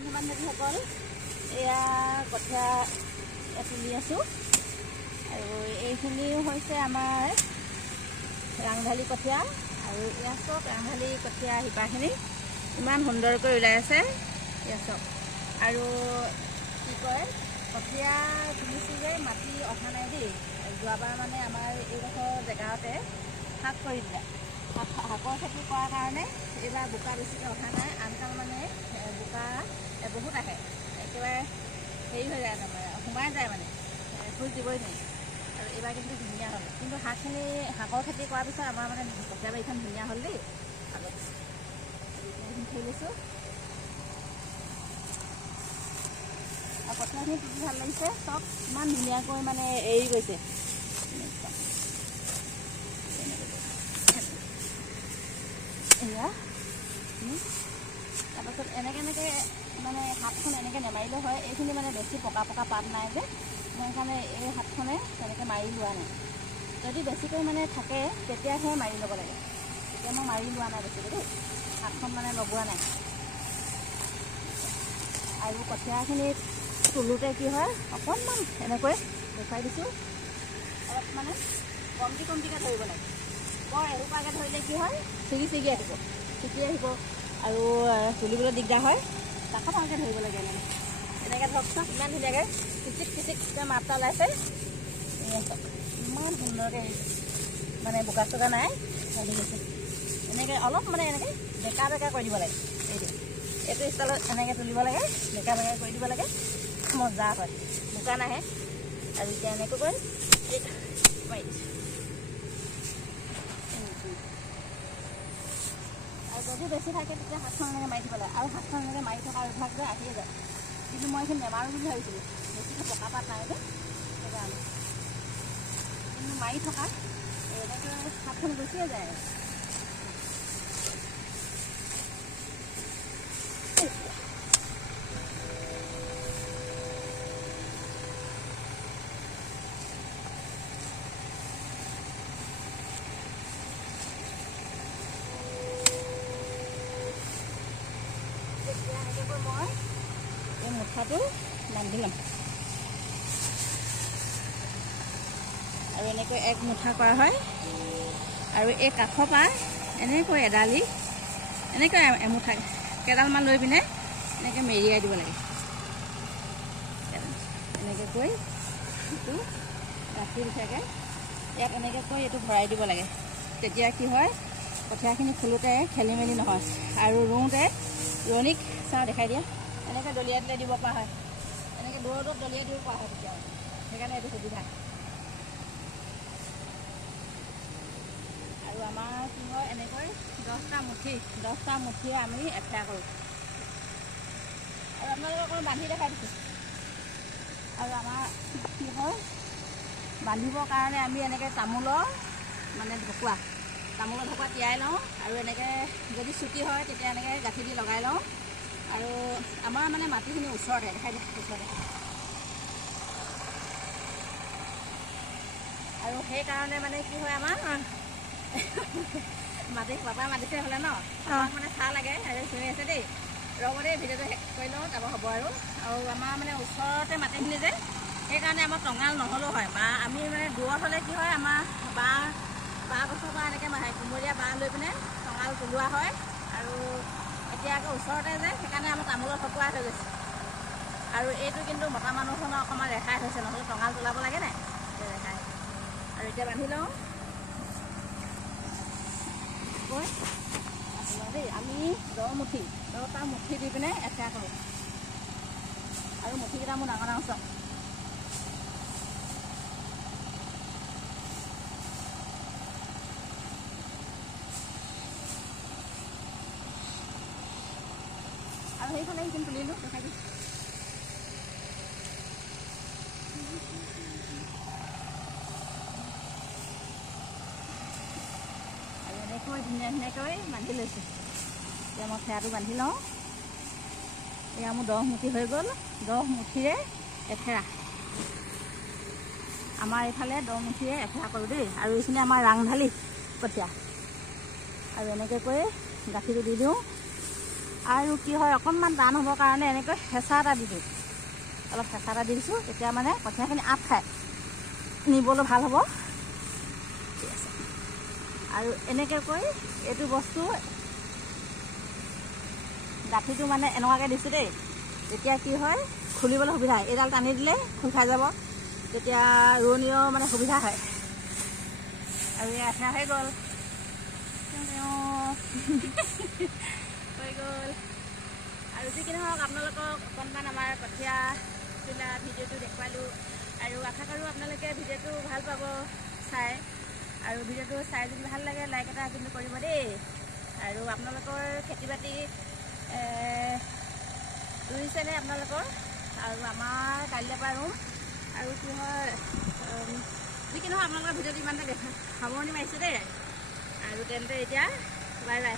বন্ধু-বান্ধৱীসকল এয়া কঠীয়া তুলি আছোঁ আৰু এইখিনি হৈছে আমাৰ ৰাংঢালী কঠীয়া আৰু এয়া চব ৰাংঢালী কঠীয়া শিপাখিনি ইমান সুন্দৰকৈ ওলাই আছে এয়া চব আৰু কি কয় কঠীয়া তুলিছোঁ যে মাটি অহা নাই দেই যোৱাবাৰ মানে আমাৰ এইডোখৰ জেগাতে শাক কৰি দিলে শাকৰ খেতি কৰাৰ কাৰণে এইবাৰ বোকা বেছিকৈ অহা নাই আনকাল মানে বোকা বহুত আহে একেবাৰে হেৰি হৈ যায় তাৰমানে সোমাই যায় মানে খোজ দিবই নোৱাৰি আৰু এইবাৰ কিন্তু ধুনীয়া হ'ল কিন্তু শাকৰ খেতি কৰাৰ পিছত আমাৰ মানে কঠীয়া বাৰীখন ধুনীয়া হ'ল দেই আগত থৈ লৈছোঁ আৰু কঠীয়াখিনি তুলি ভাল লাগিছে চব ইমান ধুনীয়াকৈ মানে এৰি গৈছে এয়া তাৰপাছত এনেকৈ মানে হাতখন এনেকৈ নেমাৰিলেও হয় এইখিনি মানে বেছি পকা পাত নাই যে মই সেইকাৰণে এই হাতখনে তেনেকৈ মাৰি লোৱা নাই যদি বেছিকৈ মানে থাকে তেতিয়াহে মাৰি ল'ব লাগে তেতিয়া মই মাৰি লোৱা নাই বেছিকৈ দেই হাতখন মানে লগোৱা নাই আৰু কঠীয়াখিনি তোলোতে কি হয় অকণমান এনেকৈ দেখুৱাই দিছোঁ অলপ মানে কমটিকৈ ধৰিব লাগে বৰ এসোপাকৈ ধৰিলে কি হয় ছিগি আহিব ছিগি আহিব আৰু তুলিবলৈ দিগদাৰ হয় ডাঙৰকৈ ধৰিব লাগে এনেকৈ ধৰকচোন ইমান ধুনীয়াকৈ কিচিককৈ মাতটা ওলাইছে ইমান সুন্দৰকৈ মানে বোকা চোকা নাই এনেকৈ অলপ মানে এনেকৈ বেকা কৰি দিব লাগে এইটো ষ্টাইলত এনেকৈ তুলিব লাগে বেকা কৰি দিব লাগে মজা হয় বোকা নাহে আৰু এতিয়া এনেকৈ কৰি মাৰি দিছোঁ আৰু যদি বেছি থাকে তেতিয়া হাতখন এনেকৈ মাৰি দিব লাগে আৰু হাতখন এনেকৈ মাৰি থকা অভ্যাস যে আহিয়ে যায় কিন্তু মই এইখিনি নেমাৰোঁ বুলি ভাবিছিলোঁ বেছিকৈ পকা পাত নাই যে সেইকাৰণে কিন্তু মাৰি থকা এনেকৈ হাতখন গুচিয়ে যায় মই এই মুঠাটো বান্ধি ল'ম আৰু এনেকৈ এক মুঠা কৰা হয় আৰু এই কাষৰ পৰা এনেকৈ এডালি এনেকৈ এমুঠা কেইডালমান লৈ পিনে এনেকৈ মেৰিয়াই দিব লাগে এনেকৈ কৈ এইটো ৰাখি দি থাকে ইয়াত এনেকৈ কৈ এইটো ভৰাই দিব লাগে তেতিয়া কি হয় কঠীয়াখিনি ফুলোতে খেলি মেলি নহয় আৰু ৰুওঁতে ৰোৱনীক চাওঁ দেখাই দিয়া এনেকৈ দলিয়াই দিলে দিব পৰা হয় এনেকৈ দূৰত দলিয়াই দিব পৰা হয় তেতিয়া সেইকাৰণে এইটো সুবিধা আৰু আমাৰ কি হয় এনেকৈ 10টা মুঠিয়ে আমি এফেয়া কৰোঁ আৰু আপোনালোকক অকণমান বান্ধি দেখাই দিছোঁ আৰু আমাৰ কি হয় বান্ধিবৰ কাৰণে আমি এনেকৈ তামোলৰ ঢকুৱা তিয়াই লওঁ আৰু এনেকৈ যদি চুটি হয় তেতিয়া এনেকৈ গাঁঠি দি লগাই লওঁ আৰু আমাৰ মানে মাটিখিনি ওচৰতে দেখাই দিছোঁ ওচৰতে আৰু সেইকাৰণে মানে কি হয় আমাৰ পাপা মাতিছে হ'লে ন আমাক মানে চাহ লাগে আৰু চুই আছে দেই ৰ'বতে ভিডিঅ'টো শেষ কৰি লওঁ যাব হ'ব আৰু আমাৰ মানে ওচৰতে মাটিখিনি যে সেইকাৰণে আমাৰ টঙাল নহ'লেও হয় বা আমি মানে দূৰত হ'লে কি হয় আমাৰ বাঁহ গছৰ পৰা এনেকৈ কুমলীয়া বাঁহ লৈ পিনে টঙাল তোলোৱা হয় আৰু এতিয়া আকৌ ওচৰতে যে সেইকাৰণে আমাৰ তামোলৰ ঠকুৱা হৈ গৈছে আৰু এইটো কিন্তু মতা মানুহখনৰ অকণমান ৰেহাই হৈছে নহ'লে টঙাল তোলাব লাগে নাই ৰেহাই আৰু এতিয়া বান্ধি লওঁ দেই আমি 10টা মুঠি দি পিনে এফেয়া কৰোঁ আৰু মুঠিকেইটা মোৰ ডাঙৰ চাওঁ আৰু সেইফালে সেইখিনি তুলিলোঁ দেখাই দিছোঁ আৰু এনেকৈ ধুনীয়াকৈ বান্ধি লৈছোঁ এতিয়া মই ফেয়াটো বান্ধি লওঁ এয়া মোৰ 10 মুঠি হৈ গ'ল 10 মুঠিৰে এফেৰা আমাৰ এইফালে 10 মুঠিৰে এফেৰা কৰোঁ দেই আৰু এইখিনি আমাৰ ৰাংঢালী কঠীয়া আৰু এনেকৈ কৰি গাঁঠিটো দি দিওঁ আৰু কি হয় অকণমান টান হ'বৰ কাৰণে এনেকৈ হেঁচা এটা দি দিওঁ, অলপ হেঁচা এটা দি দিছোঁ, তেতিয়া মানে কঠীয়াখিনি আঁত খায়, নিবলৈ ভাল হ'ব। ঠিক আছে, আৰু এনেকৈ কৰি এইটো বস্তু গাঁঠিটো মানে এনেকুৱাকৈ দিছোঁ দেই, তেতিয়া কি হয় খুলিবলৈ সুবিধা হয়। এইডাল টানি দিলে খোল খাই যাব, তেতিয়া ৰোৱনীও মানে সুবিধা হয়। আৰু এই আঠা হৈ গ'ল হৈ গ'ল। আৰু যি কি নহওক আপোনালোকক অকণমান আমাৰ কঠীয়া তোলা ভিডিঅ'টো দেখুৱালোঁ, আৰু আশা কৰোঁ আপোনালোকে ভিডিঅ'টো ভাল পাব চাই, আৰু ভিডিঅ'টো চাই যদি ভাল লাগে লাইক এটা কিন্তু কৰিব দেই। আৰু আপোনালোকৰ খেতি বাতি ৰুইছেনে আপোনালোকৰ? আৰু আমাৰ কাইলৈ পৰা ৰুম। আৰু কি হয় যি কি নহয় আপোনালোকৰ ভিডিঅ'টো ইমানতে সামৰণি মাৰিছোঁ দেই। আৰু তেন্তে এতিয়া বাই বাই।